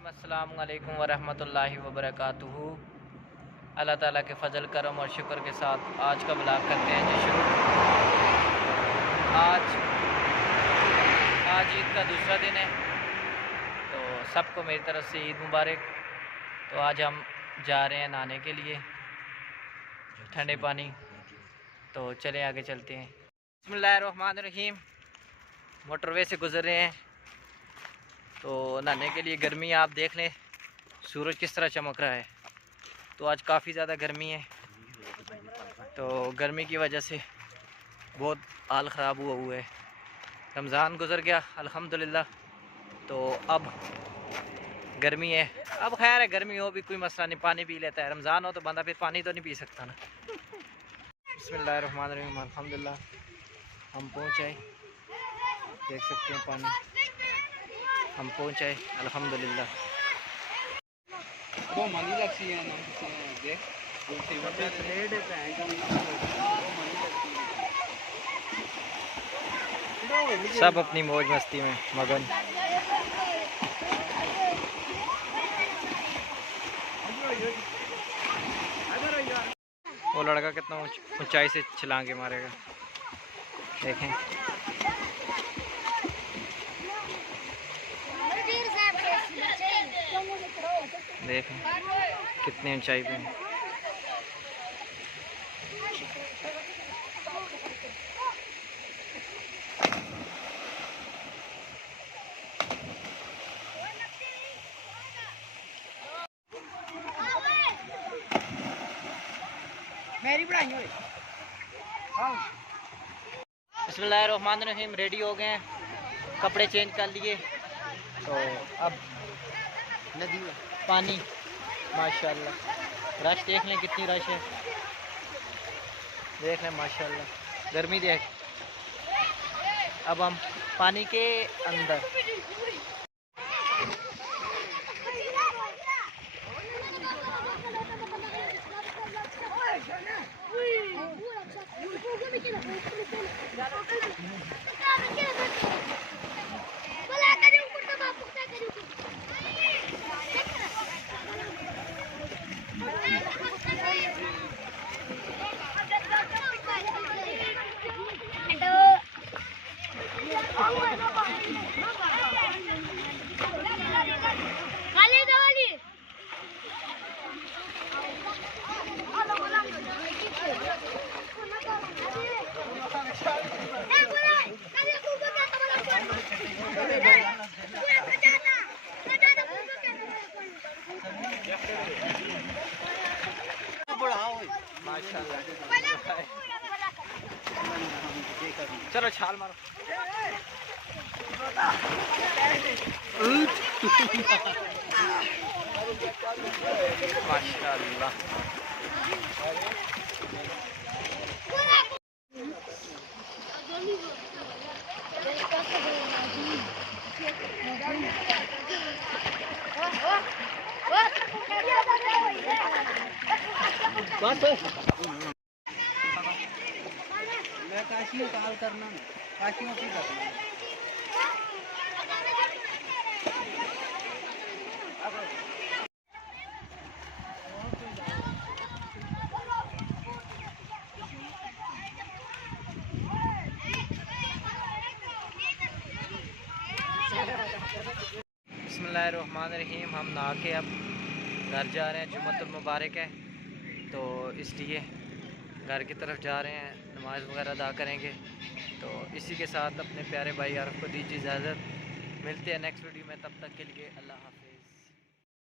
नाज़रीन अस्सलाम वालेकुम वरहमतुल्लाहि वबरकातुहू। अल्लाह ताला के फ़ज़ल करम और शुक्र के साथ आज का ब्लॉग करते हैं जी शुरू। आज ईद का दूसरा दिन है, तो सबको मेरी तरफ से ईद मुबारक। तो आज हम जा रहे हैं नहाने के लिए ठंडे पानी, तो चले आगे चलते हैं। बिस्मिल्लाहिर्रहमानिर्रहीम। मोटरवे से गुज़र रहे हैं, तो नहाने के लिए गर्मी आप देख लें, सूरज किस तरह चमक रहा है। तो आज काफ़ी ज़्यादा गर्मी है, तो गर्मी की वजह से बहुत हाल ख़राब हुआ है। रमज़ान गुज़र गया अल्हम्दुलिल्लाह, तो अब गर्मी है। अब खैर है, गर्मी हो भी कोई मसला नहीं, पानी पी लेता है। रमज़ान हो तो बंदा फिर पानी तो नहीं पी सकता ना। बिस्मिल्लाहिर्रहमानिर्रहीम। अल्हम्दुलिल्लाह हम पहुँचे, देख सकते हैं पानी, हम पहुँचे अल्हम्दुलिल्लाह। सब अपनी मौज मस्ती में मगन। वो लड़का कितना ऊंचाई से छलांगे मारेगा, देखें। देखें कितनी ऊंचाई पे है। मेरी पढ़ाई हुई। बिस्मिल्लाहिर्रहमानिर्रहीम। रेडी हो गए हैं, कपड़े चेंज कर लिए, तो अब नदी में पानी माशाल्लाह। रश देख लें, कितनी रश है, देख लें माशाल्लाह। गर्मी देख। अब हम पानी के अंदर। चलो छाल मारो। माशाल्लाह। मैं काशी में कॉल करना, काशी में की करना। बिस्मिल्लाहिर्रहमानिर्रहीम। हम नहा के अब घर जा रहे हैं, जुम्मतुल मुबारक है, तो इसलिए घर की तरफ जा रहे हैं, नमाज़ वगैरह अदा करेंगे। तो इसी के साथ अपने प्यारे भाई आरफ को दीजिए इजाज़त। मिलते हैं नेक्स्ट वीडियो में, तब तक के लिए अल्लाह हाफ़िज़।